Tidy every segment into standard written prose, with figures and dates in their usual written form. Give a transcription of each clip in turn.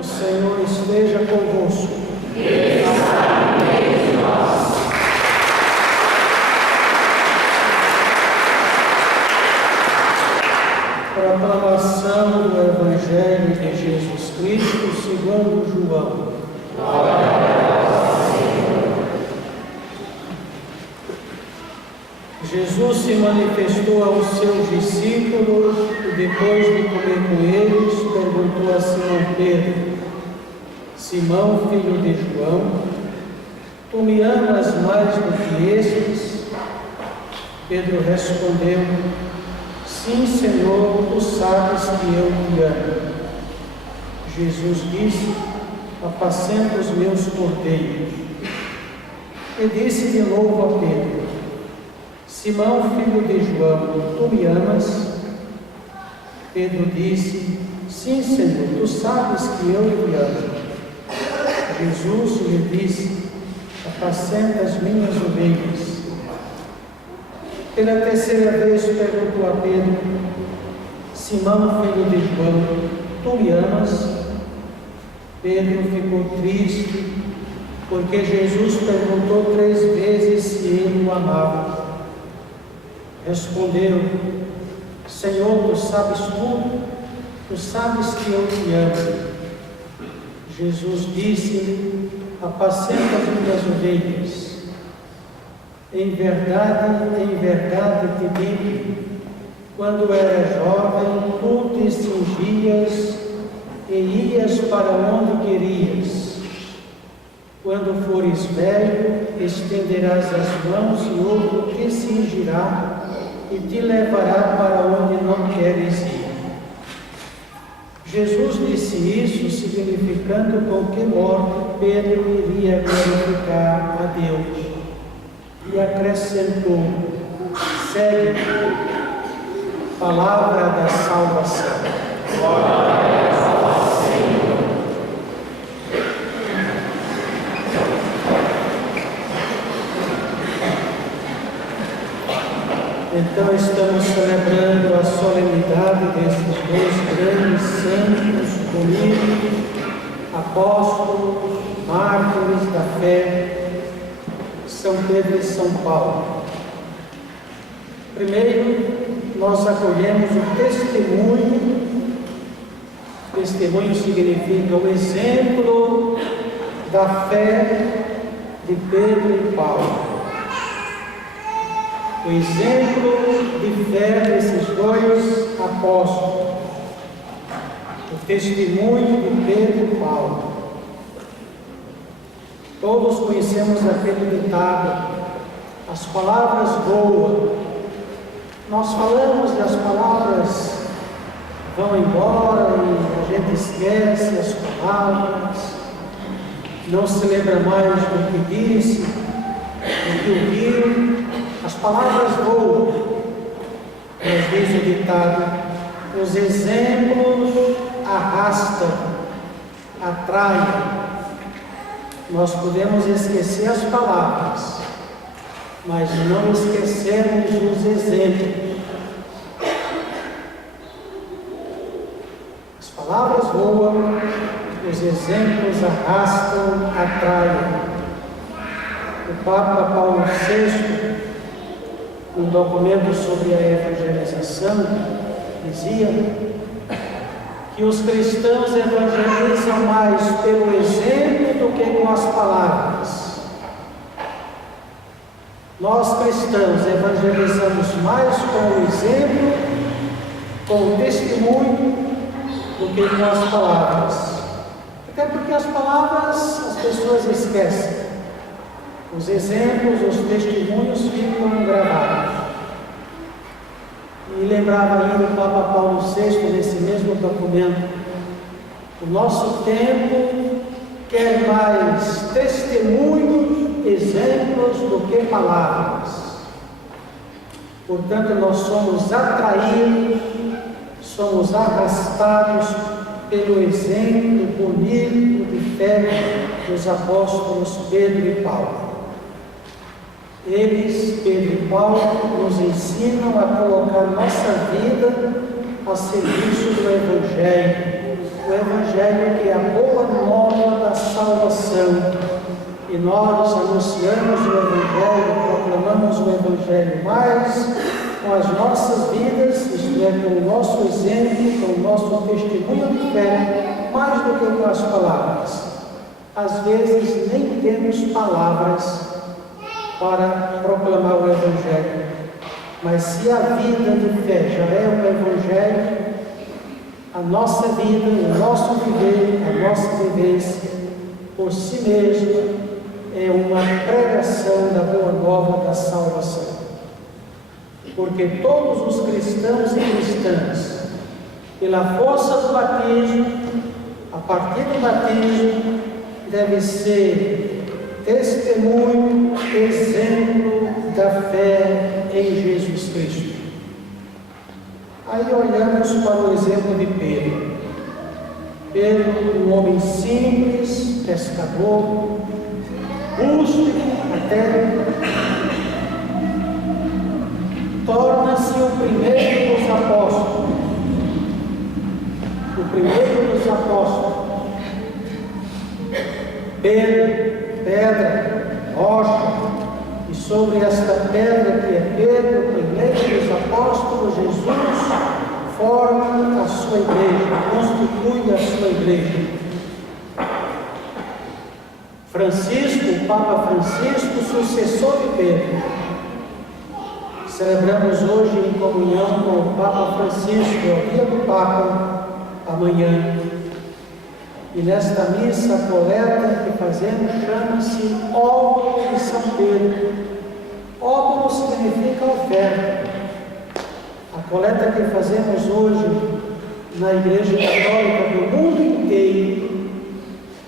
O Senhor esteja convosco. Ele está no meio de nós. Proclamação do Evangelho de Jesus Cristo segundo João. Glória a Deus, Senhor. Jesus se manifestou aos seus discípulos e, depois de comer com eles, perguntou a Simão Pedro: Simão, filho de João, tu me amas mais do que estes? Pedro respondeu: Sim, Senhor, tu sabes que eu te amo. Jesus disse: Apacenta os meus cordeiros. E disse de novo a Pedro: Simão, filho de João, tu me amas? Pedro disse: Sim, Senhor, tu sabes que eu te amo. Jesus lhe disse: Apacenta as minhas ovelhas. Pela terceira vez perguntou a Pedro: Simão, filho de João, tu me amas? Pedro ficou triste, porque Jesus perguntou 3 vezes se ele o amava. Respondeu: Senhor, tu sabes tudo, tu sabes que eu te amo. Jesus disse: Apacenta as minhas ovelhas. Em verdade te digo, quando eras jovem, tu te cingias e ias para onde querias. Quando fores velho, estenderás as mãos e outro te cingirá e te levará para onde não queres ir. Jesus disse isso, significando com que morte Pedro iria glorificar a Deus. E acrescentou: segue, palavra da salvação. Glória ao Senhor. Então estamos celebrando a solenidade desses 2 grandes santos comigo, apóstolos, mártires da fé, São Pedro e São Paulo. Primeiro, nós acolhemos o testemunho. Testemunho significa o exemplo da fé de Pedro e Paulo. O exemplo de fé desses 2 apóstolos. O testemunho de Pedro e Paulo. Todos conhecemos aquele ditado: as palavras voam. Nós falamos e as palavras vão embora e a gente esquece as palavras, não se lembra mais do que disse, do que ouviu. As palavras voam. Mas diz o ditado: os exemplos arrastam, atraem. Nós podemos esquecer as palavras, mas não esquecemos os exemplos. As palavras voam, os exemplos arrastam, atraem. O Papa Paulo VI, um documento sobre a evangelização, dizia que os cristãos evangelizam mais pelo exemplo do que com as palavras. Nós cristãos evangelizamos mais com o exemplo, com o testemunho, do que com as palavras. Até porque as palavras as pessoas esquecem. Os exemplos, os testemunhos ficam gravados. E lembrava ainda o Papa Paulo VI, nesse mesmo documento: o nosso tempo quer mais testemunhos, exemplos do que palavras. Portanto, nós somos atraídos, somos arrastados pelo exemplo bonito de fé dos apóstolos Pedro e Paulo. Eles, Pedro e Paulo, nos ensinam a colocar nossa vida a serviço do Evangelho. O Evangelho que é a boa nós anunciamos o Evangelho, proclamamos o Evangelho mais com as nossas vidas, isto é, com o nosso exemplo, com o nosso testemunho de fé, mais do que com as palavras. Às vezes nem temos palavras para proclamar o Evangelho, mas se a vida de fé já é o Evangelho, a nossa vida, o nosso viver, a nossa vivência, por si mesma, é uma pregação da boa nova da salvação. Porque todos os cristãos e cristãs, pela força do batismo, a partir do batismo, deve ser testemunho, exemplo da fé em Jesus Cristo. Aí olhamos para o exemplo de Pedro. Pedro, um homem simples, pescador, rústico até, torna-se o primeiro dos apóstolos. O primeiro dos apóstolos. Pedro, pedra, rocha, e sobre esta pedra que é Pedro, o primeiro dos apóstolos, Jesus forma a sua igreja, constitui a sua igreja. Francisco, o Papa Francisco, sucessor de Pedro. Celebramos hoje em comunhão com o Papa Francisco, é o dia do Papa, amanhã. E nesta missa, a coleta que fazemos chama-se Óbolo de São Pedro. Óbolo significa oferta. A coleta que fazemos hoje na Igreja Católica do mundo inteiro,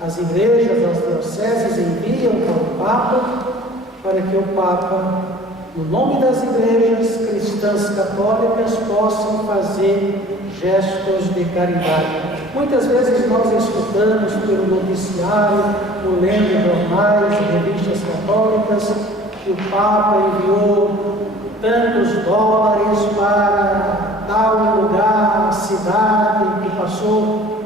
as igrejas, as dioceses enviam para o Papa, para que o Papa, no nome das igrejas cristãs católicas, possam fazer gestos de caridade. Muitas vezes nós escutamos pelo noticiário, ou lendo jornais e revistas católicas, que o Papa enviou tantos dólares para tal lugar, cidade que passou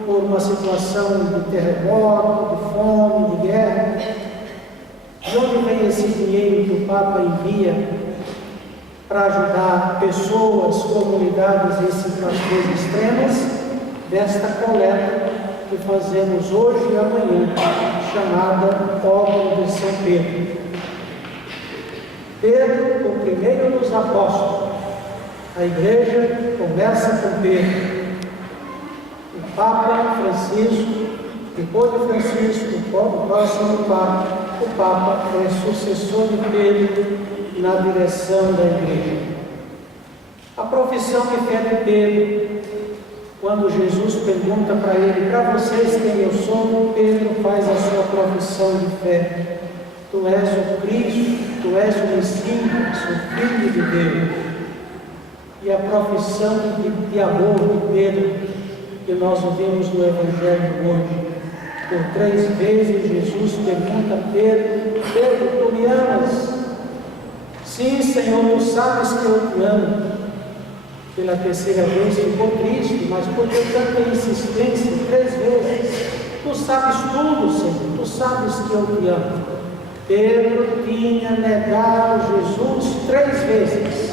por uma situação de terremoto, de fome, de guerra. De onde vem esse dinheiro que o Papa envia para ajudar pessoas, comunidades em situações extremas? Desta coleta que fazemos hoje e amanhã, chamada Óbolo de São Pedro. Pedro, o primeiro dos apóstolos. A igreja começa com Pedro. O Papa Francisco, depois de Francisco, o próximo Papa, o Papa é sucessor de Pedro na direção da igreja. A profissão de fé de Pedro, quando Jesus pergunta para ele: para vocês quem eu sou, Pedro faz a sua profissão de fé. Tu és o Cristo, tu és o Messias, o Filho de Deus. E a profissão de amor de Pedro, que nós ouvimos no Evangelho hoje. Por 3 vezes Jesus pergunta a Pedro: Pedro, tu me amas? Sim, Senhor, tu sabes que eu te amo. Pela 3ª vez ficou triste, mas por que tanta insistência? 3 vezes. Tu sabes tudo, Senhor, tu sabes que eu te amo. Pedro tinha negado Jesus 3 vezes.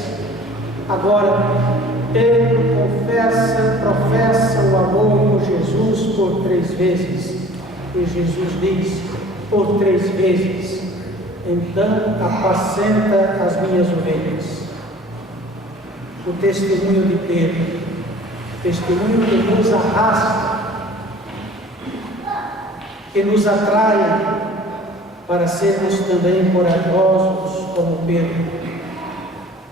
Agora, Pedro professa o amor por Jesus por 3 vezes. E Jesus diz: por 3 vezes, então apacenta as minhas ovelhas. O testemunho de Pedro, testemunho que nos arrasta, que nos atrai para sermos também corajosos como Pedro.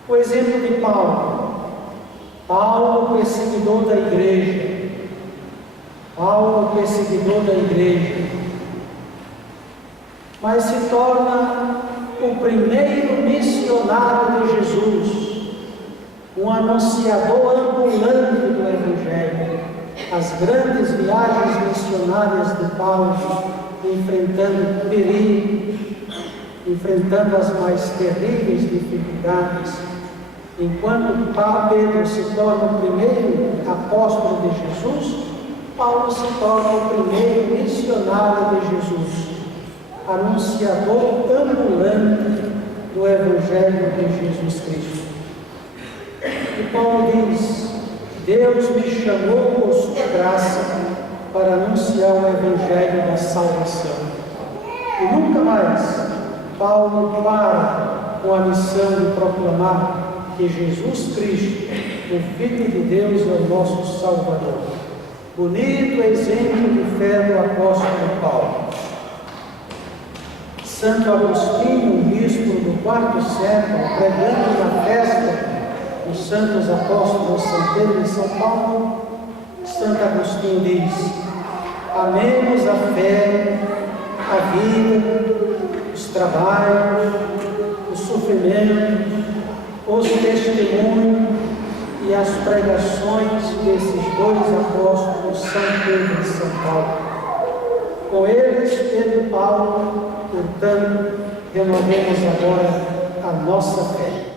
O exemplo de Paulo, perseguidor da igreja. Paulo, perseguidor da igreja, mas se torna o primeiro missionário de Jesus, um anunciador ambulante do Evangelho. As grandes viagens missionárias de Paulo, enfrentando perigo, enfrentando as mais terríveis dificuldades. Enquanto Pedro se torna o primeiro apóstolo de Jesus, Paulo se torna o primeiro missionário de Jesus. anunciador ambulante do Evangelho de Jesus Cristo. E Paulo diz: Deus me chamou por sua graça para anunciar o Evangelho da salvação. E nunca mais Paulo para com a missão de proclamar que Jesus Cristo, o Filho de Deus, é o nosso Salvador. Bonito exemplo de fé do apóstolo Paulo. Santo Agostinho, bispo do IV século, pregando na festa dos santos apóstolos São Pedro e São Paulo, Santo Agostinho diz: amemos a fé, a vida, os trabalhos, os sofrimentos, os testemunhos e as pregações desses dois apóstolos, São Pedro e São Paulo. Com eles, Pedro e Paulo, portanto, renovemos agora a nossa fé.